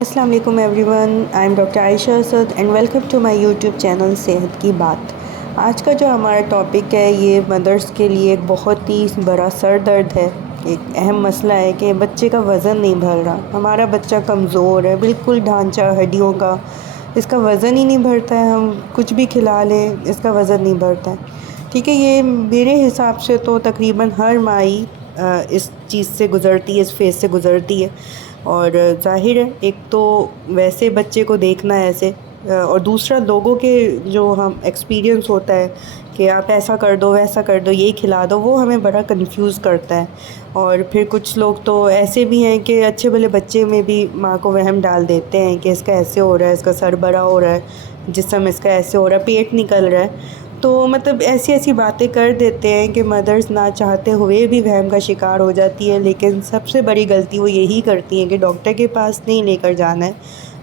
अस्सलाम वालेकुम everyone, I am doctor Ayesha Asad and welcome to my YouTube channel सेहत की बात। आज का जो हमारा टॉपिक है ये मदर्स के लिए एक बहुत ही बड़ा सर दर्द है। एक अहम मसला है कि बच्चे का वज़न नहीं बढ़ रहा। हमारा बच्चा कमज़ोर है, बिल्कुल ढांचा हड्डियों का, इसका वज़न ही नहीं बढ़ता है। हम कुछ भी खिला लें इसका वज़न नहीं बढ़ता है। ठीक है, ये मेरे हिसाब से तो तकरीबन हर माई इस चीज़ से गुज़रती है, इस फेज़ से गुज़रती है। और ज़ाहिर है, एक तो वैसे बच्चे को देखना है ऐसे, और दूसरा लोगों के जो हम एक्सपीरियंस होता है कि आप ऐसा कर दो वैसा कर दो ये खिला दो, वो हमें बड़ा कंफ्यूज करता है। और फिर कुछ लोग तो ऐसे भी हैं कि अच्छे भले बच्चे में भी माँ को वहम डाल देते हैं कि इसका ऐसे हो रहा है, इसका सर बड़ा हो रहा है, जिस्म इसका ऐसे हो रहा है, पेट निकल रहा है। तो मतलब ऐसी ऐसी बातें कर देते हैं कि मदर्स ना चाहते हुए भी वहम का शिकार हो जाती है। लेकिन सबसे बड़ी गलती वो यही करती हैं कि डॉक्टर के पास नहीं लेकर जाना है,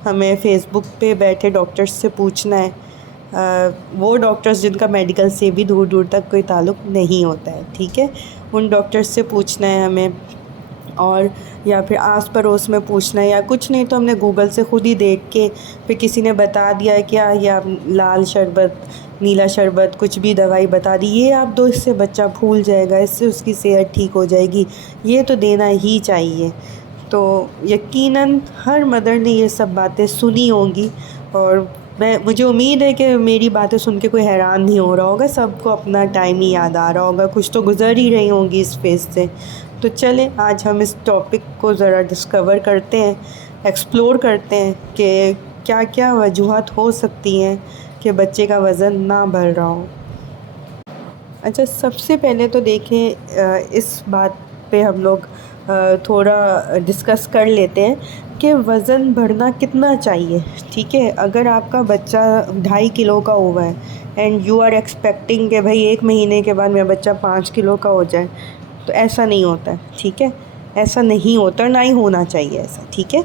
हमें फ़ेसबुक पे बैठे डॉक्टर्स से पूछना है। वो डॉक्टर्स जिनका मेडिकल से भी दूर दूर तक कोई ताल्लुक़ नहीं होता है, ठीक है, उन डॉक्टर्स से पूछना है हमें। और या फिर आस पड़ोस में पूछना है, या कुछ नहीं तो हमने गूगल से ख़ुद ही देख के फिर किसी ने बता दिया है क्या, या लाल शरबत, नीला शरबत, कुछ भी दवाई बता दी, ये आप दो, इससे बच्चा फूल जाएगा, इससे उसकी सेहत ठीक हो जाएगी, ये तो देना ही चाहिए। तो यकीनन हर मदर ने ये सब बातें सुनी होंगी। और मुझे उम्मीद है कि मेरी बातें सुन के कोई हैरान नहीं हो रहा होगा, सबको अपना टाइम ही याद आ रहा होगा, कुछ तो गुज़र ही रही होंगी इस फेज़ से। तो चलें आज हम इस टॉपिक को ज़रा डिस्कवर करते हैं, एक्सप्लोर करते हैं कि क्या क्या वजूहत हो सकती हैं कि बच्चे का वज़न ना बढ़ रहा हो। अच्छा, सबसे पहले तो देखें, इस बात पे हम लोग थोड़ा डिस्कस कर लेते हैं कि वज़न बढ़ना कितना चाहिए। ठीक है, अगर आपका बच्चा 2.5 किलो का हुआ है एंड यू आर एक्सपेक्टिंग कि भाई 1 महीने के बाद मेरा बच्चा 5 किलो का हो जाए, तो ऐसा नहीं होता है। ठीक है, ऐसा नहीं होता, ना ही होना चाहिए ऐसा। ठीक है,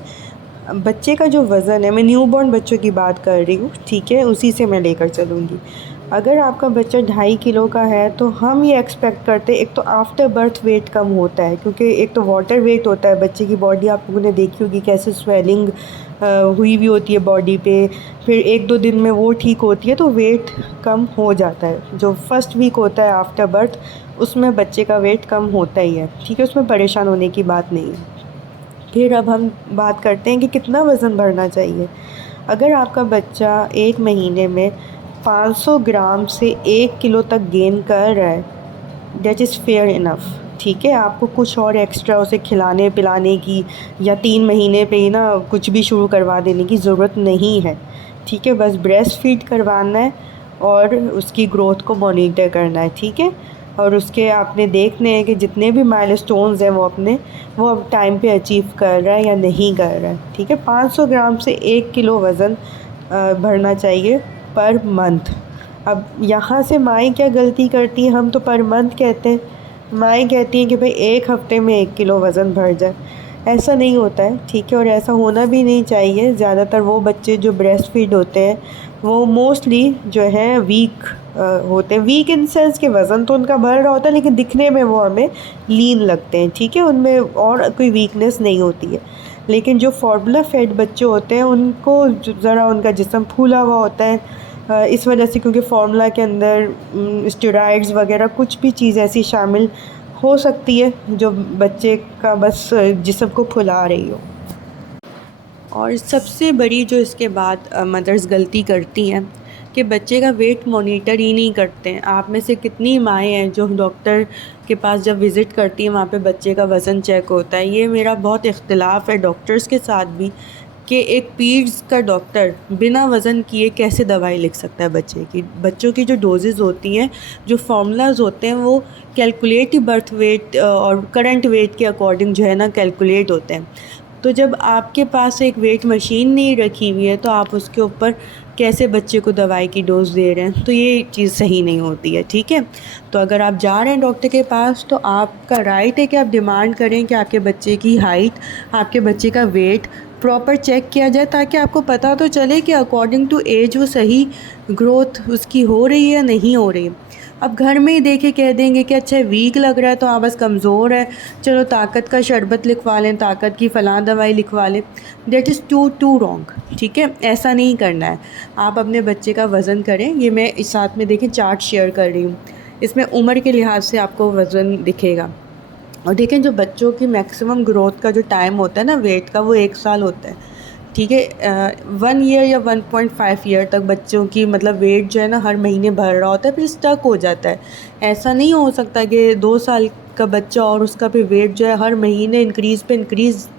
बच्चे का जो वज़न है, मैं न्यूबॉर्न बच्चों की बात कर रही हूँ, ठीक है, उसी से मैं लेकर चलूँगी। अगर आपका बच्चा 2.5 किलो का है तो हम ये एक्सपेक्ट करते हैं, एक तो आफ्टर बर्थ वेट कम होता है, क्योंकि एक तो वाटर वेट होता है, बच्चे की बॉडी आप लोगों ने देखी होगी कैसे स्वेलिंग हुई भी होती है बॉडी पे, फिर 1-2 दिन में वो ठीक होती है, तो वेट कम हो जाता है। जो फर्स्ट वीक होता है आफ्टर बर्थ, उसमें बच्चे का वेट कम होता ही है। ठीक है, उसमें परेशान होने की बात नहीं है। फिर अब हम बात करते हैं कि कितना वज़न बढ़ना चाहिए। अगर आपका बच्चा 1 महीने में 500 ग्राम से 1 किलो तक गेन कर रहा है, दैट इज़ फेयर इनफ। ठीक है, आपको कुछ और एक्स्ट्रा उसे खिलाने पिलाने की या 3 महीने पे ही ना कुछ भी शुरू करवा देने की ज़रूरत नहीं है। ठीक है, बस ब्रेस्ट फीड करवाना है और उसकी ग्रोथ को मॉनिटर करना है। ठीक है, और उसके आपने देखने हैं कि जितने भी माइलस्टोन्स हैं वो अब टाइम पे अचीव कर रहा है या नहीं कर रहा है। ठीक है, 500 ग्राम से 1 किलो वज़न बढ़ना चाहिए पर मंथ। अब यहाँ से माएँ क्या गलती करती हैं, हम तो पर मंथ कहते हैं, माएँ कहती हैं कि भाई 1 हफ़्ते में 1 किलो वज़न बढ़ जाए। ऐसा नहीं होता है। ठीक है, और ऐसा होना भी नहीं चाहिए। ज़्यादातर वो बच्चे जो ब्रेस्ट फीड होते हैं वो मोस्टली जो है वीक होते हैं। वीक इन सेंस के वज़न तो उनका बढ़ रहा होता है, लेकिन दिखने में वो हमें लीन लगते हैं। ठीक है, उनमें और कोई वीकनेस नहीं होती है। लेकिन जो फार्मूला फेड बच्चे होते हैं उनको ज़रा उनका जिस्म फूला हुआ होता है, इस वजह से, क्योंकि फार्मूला के अंदर स्टेरॉइड्स वगैरह कुछ भी चीज़ ऐसी शामिल हो सकती है जो बच्चे का बस जिस्म को फुला रही हो। और सबसे बड़ी जो इसके बाद मदर्स गलती करती हैं कि बच्चे का वेट मॉनिटर ही नहीं करते हैं। आप में से कितनी माएँ हैं जो डॉक्टर के पास जब विज़िट करती हैं वहाँ पे बच्चे का वज़न चेक होता है। ये मेरा बहुत इख्तिलाफ़ है डॉक्टर्स के साथ भी कि एक पीड्स का डॉक्टर बिना वज़न किए कैसे दवाई लिख सकता है बच्चे की। बच्चों की जो डोजेज़ होती हैं, जो फार्मूलाज होते हैं, वो कैलकुलेट ही बर्थ वेट और करंट वेट के अकॉर्डिंग जो है ना कैलकुलेट होते हैं। तो जब आपके पास एक वेट मशीन नहीं रखी हुई है तो आप उसके ऊपर कैसे बच्चे को दवाई की डोज़ दे रहे हैं, तो ये चीज़ सही नहीं होती है। ठीक है, तो अगर आप जा रहे हैं डॉक्टर के पास तो आपका राइट है कि आप डिमांड करें कि आपके बच्चे की हाइट, आपके बच्चे का वेट प्रॉपर चेक किया जाए, ताकि आपको पता तो चले कि अकॉर्डिंग टू एज वो सही ग्रोथ उसकी हो रही है या नहीं हो रही है। अब घर में ही देखे कह देंगे कि अच्छा वीक लग रहा है तो हाँ बस कमज़ोर है, चलो ताकत का शरबत लिखवा लें, ताकत की फ़लाँ दवाई लिखवा लें। That is too wrong. ठीक है, ऐसा नहीं करना है। आप अपने बच्चे का वज़न करें। ये मैं इस साथ में देखें चार्ट शेयर कर रही हूँ, इसमें उम्र के लिहाज से आपको वज़न दिखेगा। और देखें जो बच्चों की मैक्सिमम ग्रोथ का जो टाइम होता है ना वेट का, वो 1 साल होता है। ठीक है, 1 ईयर या 1.5 ईयर तक बच्चों की मतलब वेट जो है ना हर महीने बढ़ रहा होता है, फिर स्टक हो जाता है। ऐसा नहीं हो सकता कि 2 साल का बच्चा और उसका फिर वेट जो है हर महीने इंक्रीज़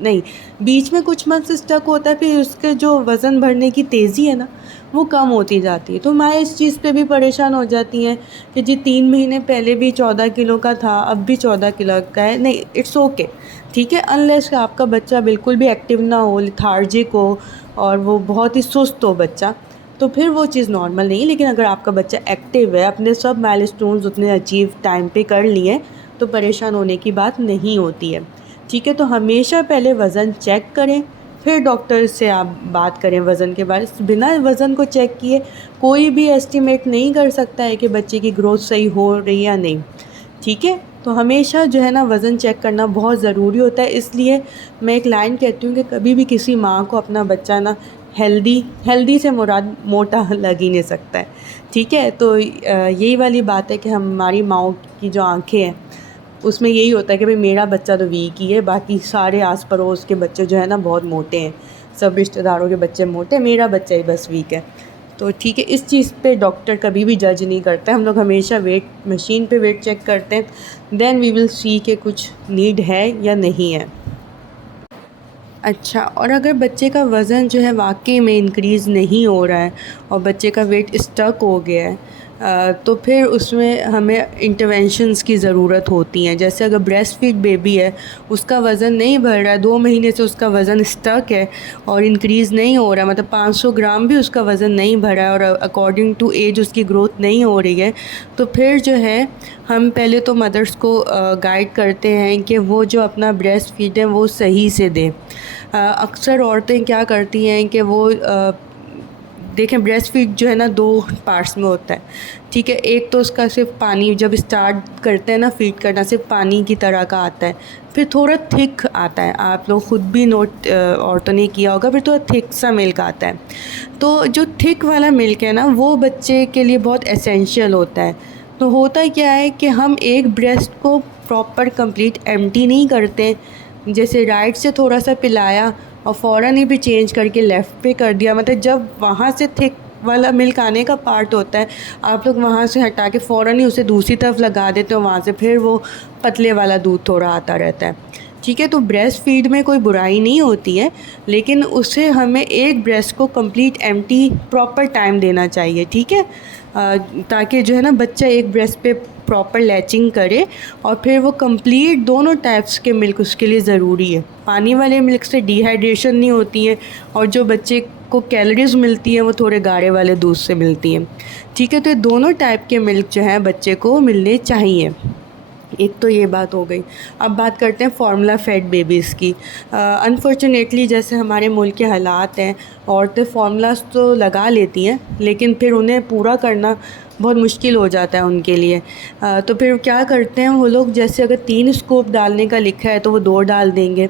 नहीं, बीच में कुछ मंथ से स्टक होता है, फिर उसके जो वज़न बढ़ने की तेज़ी है ना वो कम होती जाती है। तो माँ इस चीज़ पे भी परेशान हो जाती हैं कि जी 3 महीने पहले भी 14 किलो का था, अब भी 14 किलो का है। नहीं, इट्स ओके। ठीक है, अनलेस कि आपका बच्चा बिल्कुल भी एक्टिव ना हो, लेथार्जिक हो और वो बहुत ही सुस्त हो बच्चा, तो फिर वो चीज़ नॉर्मल नहीं है। लेकिन अगर आपका बच्चा एक्टिव है, अपने सब माइलस्टोन्स उसने अचीव टाइम पे कर लिए, तो परेशान होने की बात नहीं होती है। ठीक है, तो हमेशा पहले वज़न चेक करें, फिर डॉक्टर से आप बात करें वज़न के बारे में। बिना वज़न को चेक किए कोई भी एस्टिमेट नहीं कर सकता है कि बच्चे की ग्रोथ सही हो रही है या नहीं। ठीक है, तो हमेशा जो है ना वज़न चेक करना बहुत ज़रूरी होता है। इसलिए मैं एक लाइन कहती हूँ कि कभी भी किसी माँ को अपना बच्चा ना हेल्दी से मुराद मोटा लग ही नहीं सकता है। ठीक है, तो यही वाली बात है कि हमारी माँओं की जो आँखें हैं उसमें यही होता है कि भाई मेरा बच्चा तो वीक ही है, बाकी सारे आस पड़ोस के बच्चे जो है ना बहुत मोटे हैं, सब रिश्तेदारों के बच्चे मोटे हैं, मेरा बच्चा ही बस वीक है। तो ठीक है, इस चीज़ पे डॉक्टर कभी भी जज नहीं करते। हम लोग हमेशा वेट मशीन पे वेट चेक करते हैं, देन वी विल सी कि कुछ नीड है या नहीं है। अच्छा, और अगर बच्चे का वज़न जो है वाक़ई में इंक्रीज़ नहीं हो रहा है और बच्चे का वेट स्टक हो गया है, तो फिर उसमें हमें इंटरवेंशंस की ज़रूरत होती हैं। जैसे अगर ब्रेस्ट फीड बेबी है, उसका वज़न नहीं बढ़ रहा है, 2 महीने से उसका वज़न स्टक है और इंक्रीज़ नहीं हो रहा, मतलब 500 ग्राम भी उसका वज़न नहीं बढ़ा है और अकॉर्डिंग टू एज उसकी ग्रोथ नहीं हो रही है, तो फिर जो है हम पहले तो मदर्स को गाइड करते हैं कि वो जो अपना ब्रेस्ट फीड है वो सही से दें। अक्सर औरतें क्या करती हैं कि वो देखें ब्रेस्ट फीड जो है ना 2 पार्ट्स में होता है। ठीक है, एक तो उसका सिर्फ पानी जब स्टार्ट करते हैं ना फीड करना, सिर्फ पानी की तरह का आता है, फिर थोड़ा थिक आता है। आप लोग ख़ुद भी नोट औरतों ने किया होगा, फिर थोड़ा थिक सा मिल्क आता है। तो जो थिक वाला मिल्क है ना वो बच्चे के लिए बहुत एसेंशियल होता है। तो होता क्या है कि हम एक ब्रेस्ट को प्रॉपर कंप्लीट एम्प्टी नहीं करते, जैसे राइट से थोड़ा सा पिलाया और फ़ौरन ही भी चेंज करके लेफ़्ट पे कर दिया, मतलब जब वहाँ से थिक वाला मिल्क आने का पार्ट होता है, आप लोग वहाँ से हटा के फ़ौरन ही उसे दूसरी तरफ लगा देते हो, वहाँ से फिर वो पतले वाला दूध थोड़ा आता रहता है। ठीक है, तो ब्रेस्ट फीड में कोई बुराई नहीं होती है, लेकिन उसे हमें एक ब्रेस्ट को कंप्लीट एम्प्टी प्रॉपर टाइम देना चाहिए। ठीक है, ताकि जो है ना बच्चा एक ब्रेस्ट पे प्रॉपर लैचिंग करे और फिर वो कंप्लीट दोनों टाइप्स के मिल्क उसके लिए ज़रूरी है। पानी वाले मिल्क से डिहाइड्रेशन नहीं होती है और जो बच्चे को कैलोरीज़ मिलती है वो थोड़े गाढ़े वाले दूध से मिलती हैं। ठीक है, तो ये दोनों टाइप के मिल्क जो हैं बच्चे को मिलने चाहिए। एक तो ये बात हो गई। अब बात करते हैं फार्मूला फेड बेबीज़ की। अनफॉर्चुनेटली जैसे हमारे मुल्क के हालात हैं, औरतें फार्मूलाज तो लगा लेती हैं लेकिन फिर उन्हें पूरा करना बहुत मुश्किल हो जाता है उनके लिए। तो फिर क्या करते हैं वो लोग, जैसे अगर 3 स्कूप डालने का लिखा है तो वो 2 डाल देंगे,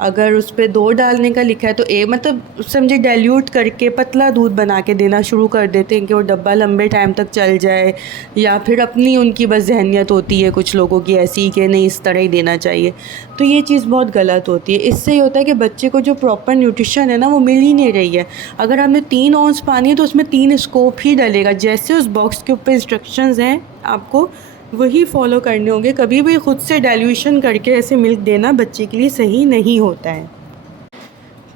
अगर उस पे 2 डालने का लिखा है तो मतलब समझे डाइल्यूट करके पतला दूध बना के देना शुरू कर देते हैं कि वो डब्बा लंबे टाइम तक चल जाए, या फिर अपनी उनकी बस ज़हनियत होती है कुछ लोगों की ऐसी कि नहीं इस तरह ही देना चाहिए। तो ये चीज़ बहुत गलत होती है। इससे ये होता है कि बच्चे को जो प्रॉपर न्यूट्रिशन है ना वो मिल ही नहीं रही है। अगर हमने 3 औंस पानी है तो उसमें 3 स्कूप ही डलेगा, जैसे उस बॉक्स के ऊपर इंस्ट्रक्शंस हैं आपको वही फॉलो करने होंगे। कभी भी ख़ुद से डाइल्यूशन करके ऐसे मिल्क देना बच्चे के लिए सही नहीं होता है।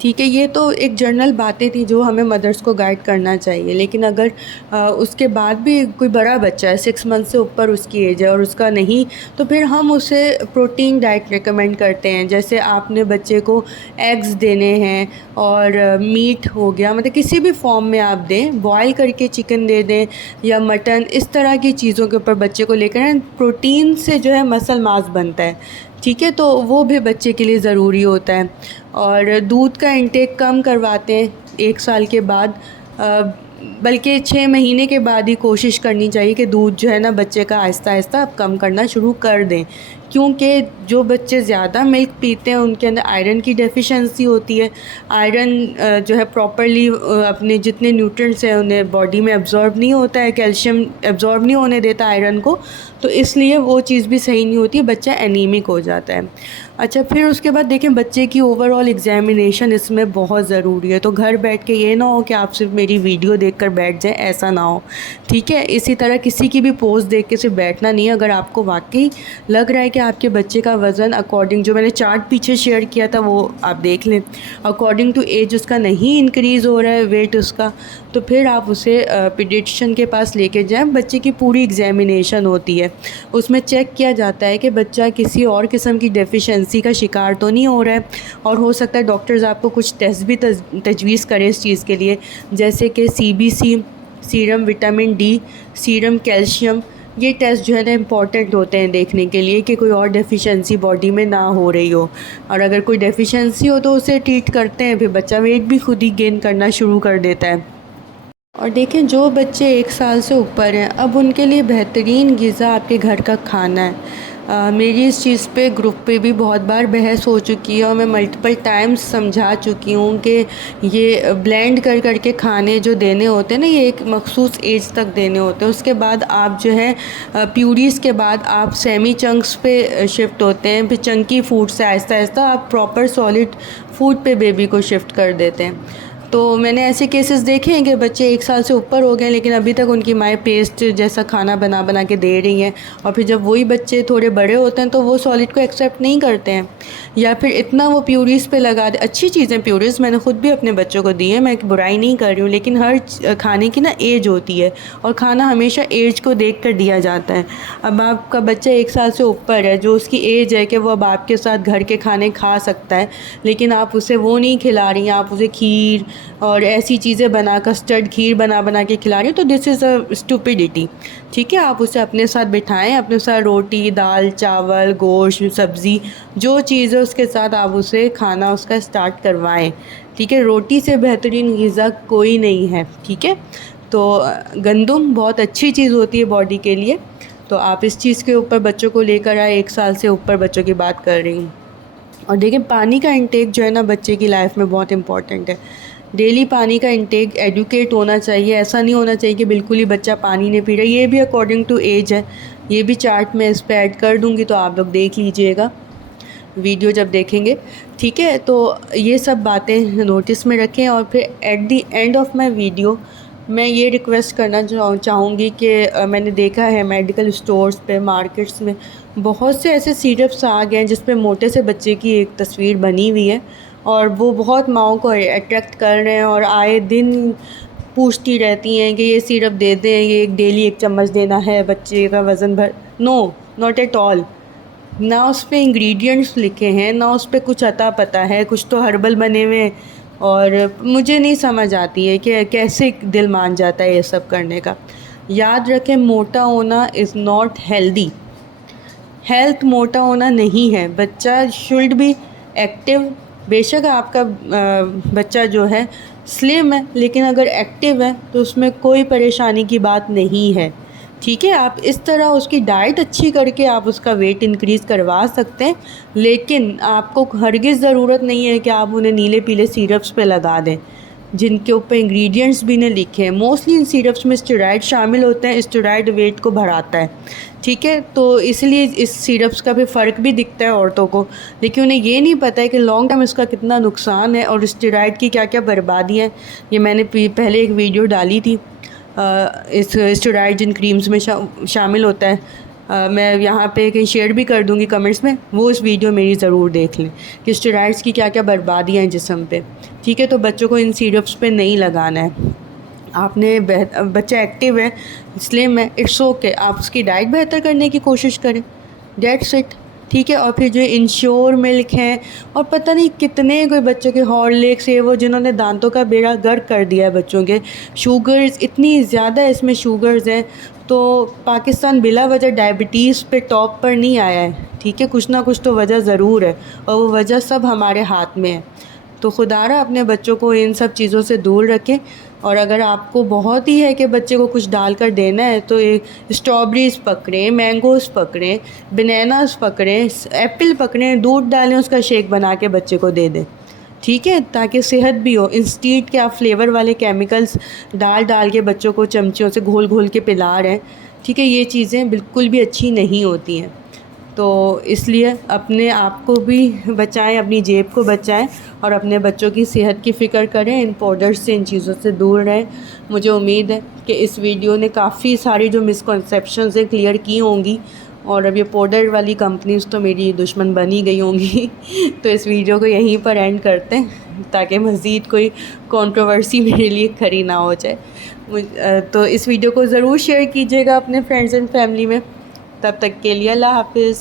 ठीक है, ये तो एक जनरल बातें थी जो हमें मदर्स को गाइड करना चाहिए। लेकिन अगर उसके बाद भी कोई बड़ा बच्चा है, 6 मंथ से ऊपर उसकी एज है और उसका नहीं, तो फिर हम उसे प्रोटीन डाइट रिकमेंड करते हैं। जैसे आपने बच्चे को एग्स देने हैं और मीट हो गया, मतलब किसी भी फॉर्म में आप दें, बॉयल करके चिकन दे दें या मटन, इस तरह की चीज़ों के ऊपर बच्चे को लेकर प्रोटीन से जो है मसल मास बनता है। ठीक है, तो वो भी बच्चे के लिए ज़रूरी होता है। और दूध का इंटेक कम करवाते हैं 1 साल के बाद। बल्कि 6 महीने के बाद ही कोशिश करनी चाहिए कि दूध जो है ना बच्चे का आहिस्ता आहिस्ता आप कम करना शुरू कर दें, क्योंकि जो बच्चे ज़्यादा मिल्क पीते हैं उनके अंदर आयरन की डेफिशिएंसी होती है। आयरन जो है प्रॉपर्ली अपने जितने न्यूट्रिएंट्स हैं उन्हें बॉडी में एब्ज़ॉर्ब नहीं होता है, कैल्शियम एब्ज़ॉर्ब नहीं होने देता आयरन को, तो इसलिए वो चीज़ भी सही नहीं होती है, बच्चा एनीमिक हो जाता है। अच्छा, फिर उसके बाद देखें बच्चे की ओवरऑल एग्ज़ामिनेशन इसमें बहुत ज़रूरी है। तो घर बैठ के ये ना हो कि आप सिर्फ मेरी वीडियो देखकर बैठ जाएं, ऐसा ना हो, ठीक है। इसी तरह किसी की भी पोस्ट देख के सिर्फ बैठना नहीं है। अगर आपको वाकई लग रहा है कि आपके बच्चे का वज़न अकॉर्डिंग जो मैंने चार्ट पीछे शेयर किया था वो आप देख लें, अकॉर्डिंग टू एज उसका नहीं इंक्रीज़ हो रहा है वेट उसका, तो फिर आप उसे पीडियाट्रिशियन के पास लेके जाएं। बच्चे की पूरी एग्ज़ामिनेशन होती है, उसमें चेक किया जाता है कि बच्चा किसी और किस्म की डेफिशिएंसी का शिकार तो नहीं हो रहा है, और हो सकता है डॉक्टर्स आपको कुछ टेस्ट भी तजवीज़ करें इस चीज़ के लिए, जैसे कि CBC, serum vitamin D, serum calcium. ये टेस्ट जो है ना इम्पॉर्टेंट होते हैं देखने के लिए कि कोई और डेफिशिएंसी बॉडी में ना हो रही हो, और अगर कोई डेफिशिएंसी हो तो उसे ट्रीट करते हैं, फिर बच्चा वेट भी खुद ही गेन करना शुरू कर देता है। और देखें जो बच्चे 1 साल से ऊपर हैं, अब उनके लिए बेहतरीन ग़िज़ा आपके घर का खाना है। मेरी इस चीज़ पे ग्रुप पे भी बहुत बार बहस हो चुकी है, और मैं मल्टीपल टाइम्स समझा चुकी हूँ कि ये ब्लेंड कर करके खाने जो देने होते हैं ना, ये एक मखसूस एज तक देने होते हैं। उसके बाद आप जो है प्यूरीज़ के बाद आप सेमी चंक्स पे शिफ्ट होते हैं, फिर चंकी फूड से आहिस्ता आहिस्ता आप प्रॉपर सॉलिड फूड पे बेबी को शिफ्ट कर देते हैं। तो मैंने ऐसे केसेस देखे हैं कि बच्चे 1 साल से ऊपर हो गए लेकिन अभी तक उनकी माएँ पेस्ट जैसा खाना बना बना के दे रही हैं, और फिर जब वही बच्चे थोड़े बड़े होते हैं तो वो सॉलिड को एक्सेप्ट नहीं करते हैं, या फिर इतना वो प्यूरीज़ पे लगा दे। अच्छी चीज़ें प्यूरीज़ मैंने ख़ुद भी अपने बच्चों को दी है, मैं बुराई नहीं कर रही हूँ, लेकिन हर खाने की ना एज होती है, और खाना हमेशा एज को देख कर दिया जाता है। अब आपका बच्चा 1 साल से ऊपर है, जो उसकी एज है कि वो अब आपके साथ घर के खाने खा सकता है, लेकिन आप उसे वो नहीं खिला रही हैं, आप उसे खीर और ऐसी चीज़ें बना, कस्टर्ड खीर बना बना के खिला रही हो, तो दिस इज़ अ स्टुपिडिटी, ठीक है। आप उसे अपने साथ बिठाएं, अपने साथ रोटी, दाल, चावल, गोश्त, सब्ज़ी, जो चीज़ है उसके साथ आप उसे खाना उसका स्टार्ट करवाएं, ठीक है। रोटी से बेहतरीन ग़िज़ा कोई नहीं है, ठीक है। तो गंदम बहुत अच्छी चीज़ होती है बॉडी के लिए, तो आप इस चीज़ के ऊपर बच्चों को लेकर आए। 1 साल से ऊपर बच्चों की बात कर रही हूँ। और देखिए पानी का इंटेक जो है ना बच्चे की लाइफ में बहुत इंपॉर्टेंट है। डेली पानी का इंटेक एडुकेट होना चाहिए, ऐसा नहीं होना चाहिए कि बिल्कुल ही बच्चा पानी नहीं पी रहा। ये भी अकॉर्डिंग टू एज है, ये भी चार्ट में इस पर ऐड कर दूँगी, तो आप लोग देख लीजिएगा वीडियो जब देखेंगे, ठीक है। तो ये सब बातें नोटिस में रखें, और फिर at the end of my video मैं ये रिक्वेस्ट करना चाहूँगी कि मैंने देखा है मेडिकल स्टोर्स पे, मार्केट्स में बहुत से ऐसे सिरप्स आ गए हैं जिस पे मोटे से बच्चे की एक तस्वीर बनी हुई है, और वो बहुत माँओं को अट्रैक्ट कर रहे हैं, और आए दिन पूछती रहती हैं कि ये सिरप दे दें, ये डेली 1 चम्मच देना है, बच्चे का वज़न भर। No, not at all. ना उस पे इंग्रेडिएंट्स लिखे हैं, ना उस पे कुछ अता पता है, कुछ तो हर्बल बने हुए, और मुझे नहीं समझ आती है कि कैसे दिल मान जाता है ये सब करने का। याद रखें, मोटा होना इज़ नॉट हेल्दी। हेल्थ मोटा होना नहीं है। बच्चा शुड बी एक्टिव। बेशक आपका बच्चा जो है स्लिम है, लेकिन अगर एक्टिव है तो उसमें कोई परेशानी की बात नहीं है, ठीक है। आप इस तरह उसकी डाइट अच्छी करके आप उसका वेट इंक्रीज़ करवा सकते हैं, लेकिन आपको हरगिज़ ज़रूरत नहीं है कि आप उन्हें नीले पीले सिरप्स पे लगा दें जिनके ऊपर इंग्रेडिएंट्स भी नहीं लिखे हैं। मोस्टली इन सिरप्स में स्टेरॉइड शामिल होते हैं, स्टेरॉइड वेट को बढ़ाता है, ठीक है। तो इसलिए इस सिरप्स का भी फ़र्क भी दिखता है औरतों को, लेकिन उन्हें ये नहीं पता है कि लॉन्ग टर्म इसका कितना नुकसान है और स्टेरॉइड की क्या क्या बर्बादी है। ये मैंने पहले एक वीडियो डाली थी, इस स्टेरॉइड जिन क्रीम्स में शामिल होता है, मैं यहाँ पे कहीं शेयर भी कर दूँगी कमेंट्स में, वो इस वीडियो मेरी ज़रूर देख लें कि स्टेरॉइड्स की क्या क्या बर्बादियाँ हैं जिस्म पे, ठीक है। तो बच्चों को इन सिरप्स पे नहीं लगाना है। आपने बच्चा एक्टिव है, स्लिम है, इट्स ओके, आप उसकी डाइट बेहतर करने की कोशिश करें, डेट्स इट, ठीक है। और फिर जो इंश्योर मिल्क हैं, और पता नहीं कितने कोई बच्चों के हॉर्लिक्स है वो जिन्होंने दांतों का बेड़ा गर्क कर दिया है बच्चों के। शुगर्स इतनी ज़्यादा इसमें शुगर्स हैं, तो पाकिस्तान बिला वजह डायबिटीज़ पे टॉप पर नहीं आया है, ठीक है। कुछ ना कुछ तो वजह ज़रूर है, और वो वजह सब हमारे हाथ में है। तो खुदारा अपने बच्चों को इन सब चीज़ों से दूर रखें। और अगर आपको बहुत ही है कि बच्चे को कुछ डाल कर देना है तो स्ट्रॉबेरीज़ पकड़ें, मैंगोज़ पकड़ें, बनानास पकड़ें, एप्पल पकड़ें, दूध डालें, उसका शेक बना के बच्चे को दे दें, ठीक है, ताकि सेहत भी हो। इंस्टीट के आप फ्लेवर वाले केमिकल्स डाल डाल के बच्चों को चमचियों से घोल घोल के पिला रहे हैं, ठीक है, ये चीज़ें बिल्कुल भी अच्छी नहीं होती हैं। तो इसलिए अपने आप को भी बचाएं, अपनी जेब को बचाएं और अपने बच्चों की सेहत की फ़िक्र करें। इन पाउडर से, इन चीज़ों से दूर रहें। मुझे उम्मीद है कि इस वीडियो ने काफ़ी सारी जो मिसकंसेप्शंस हैं क्लियर की होंगी, और अब ये पाउडर वाली कंपनीज़ तो मेरी दुश्मन बन ही गई होंगी। तो इस वीडियो को यहीं पर एंड करते हैं ताकि मज़ीद कोई कंट्रोवर्सी मेरे लिए खड़ी ना हो जाए। तो इस वीडियो को ज़रूर शेयर कीजिएगा अपने फ्रेंड्स एंड फैमिली में। तब तक के लिए अल्लाह हाफ़िज़।